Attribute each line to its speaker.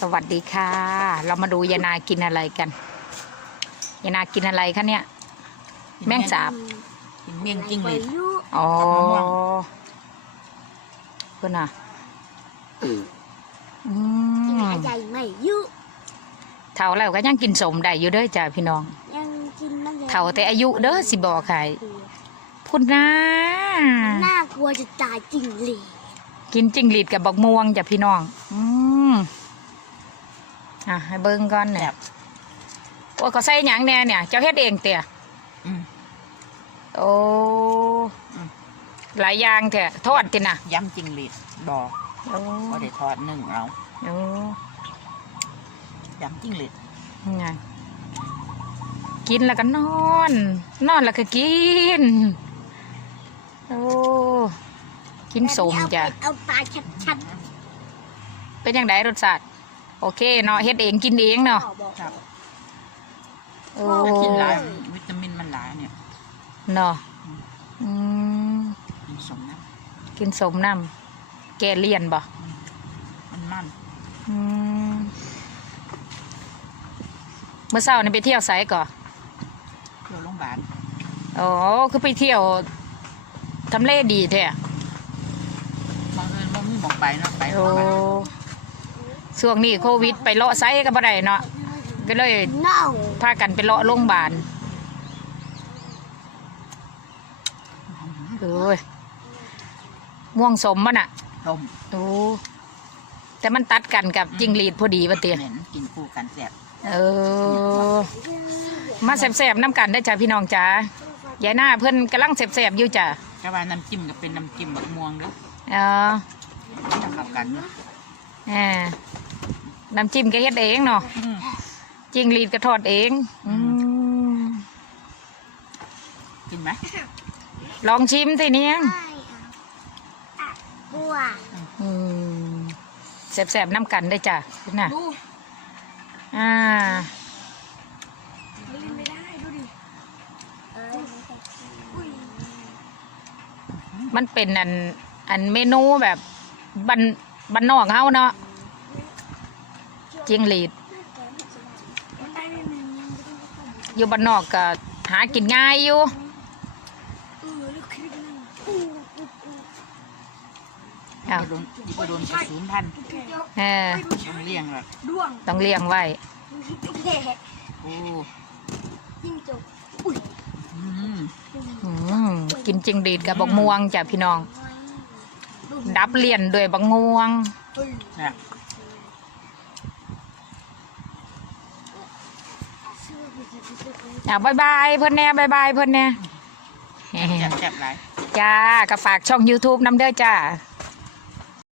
Speaker 1: วัสดีค่ะเรามาดูยายนากินอะไรกันยายนากินอะไรคะเนี่ยแมงสาบ
Speaker 2: กินเมี่ยงจิ้งหรีด
Speaker 1: อ๋อ
Speaker 2: กับมะม่วง
Speaker 1: เพื่อนอ่ะ
Speaker 3: ใหญ่ไม่ยุ
Speaker 1: เท่าแล้วก็ยังกินสมได้อยู่เด้อจ้ะพี่น้อง
Speaker 3: ยังกินมัน
Speaker 1: เท่าแต่อายุเด้อสิบอกใครพูดนะ
Speaker 3: น่ากลัวจะตายจริงเลย
Speaker 1: กินจิ้งหรีดกับบักม่วงจ้ะพี่น้องให้เบิ้งก่อนเนี่ยโอ้เขาใส่หยังแน่เนี่ยเจ้าเฮ็ดเองเตี่ยโอ้หลายอย่างแท้ทอดตินะ
Speaker 2: ยำจิ้งหรีดบอกก็ได้ทอดนึ่งเอายำจิ้งหรีด
Speaker 1: ไงกินแล้วก็นอนแล้วก็กินโอ้กินสมจ้ะ
Speaker 3: เอาตาชัด
Speaker 1: ๆเป็นยังไงรสชาติโอเคเนาะเฮ็ดเองกินเองเนาะ
Speaker 2: โอ้กินหลายวิตามินมันหลายเนี่ย
Speaker 1: เนาะ
Speaker 2: กินสมน้
Speaker 1: ำแกเลี่ยนบ่
Speaker 2: มัน
Speaker 1: เมื่อเช้านี่ไปเที่ยวไสก่อ
Speaker 2: เที่ยวโรงพยาบาล
Speaker 1: อ๋อคือไปเที่ยวทำเลดีแท้
Speaker 2: บางเงินมันมองไปเนาะไป
Speaker 1: โอ้ช่วงนี้โควิดไปเลาะไซก็บ่ได้เนาะก็เลยพากันไปเลาะโรงพยาบาลม่วงสมมันอ่ะโอ้แต่มันตัดกันกับจิ้งหรีดพอดีป่ะเตี้ย
Speaker 2: กินคู่กันแซ่บ
Speaker 1: มาแซ่บๆน้ำกันได้จ้ะพี่น้องจ้ายายหน้าเพื่อนกำลังแซ่บๆอยู่จ้ะ
Speaker 2: กระบาน้ำจิ้มก็เป็นน้ำจิ้มแบบม่วงด้วยจะเข้ากัน
Speaker 1: น้ำจิ้มก็เฮ็ดเองเนาะจิ้งหรีดก็ทอดเอง
Speaker 2: กินไหม
Speaker 1: ลองชิมสิเนี่ย
Speaker 3: บัว
Speaker 1: แซ่บๆน้ำกันได้จ้ะน่ะมันเป็นอันเมนูแบบบ้านนอกเฮาเนาะจิ้งหรีดอยู่บ้านนอกก็หากินง่ายอยู่
Speaker 2: โดนสูญพันธุ์ต้องเลี้ยงแบบ
Speaker 1: ต้องเลี้ยงไว้กินจิ้งหรีดกับบักม่วงจ้ะพี่น้องดับเลี่ยนด้วยบักม่วงบายบายเพื่อนแน่บายบายเพื่อนแน่จ้าก็ฝากช่อง YouTube นำเด้อจ้า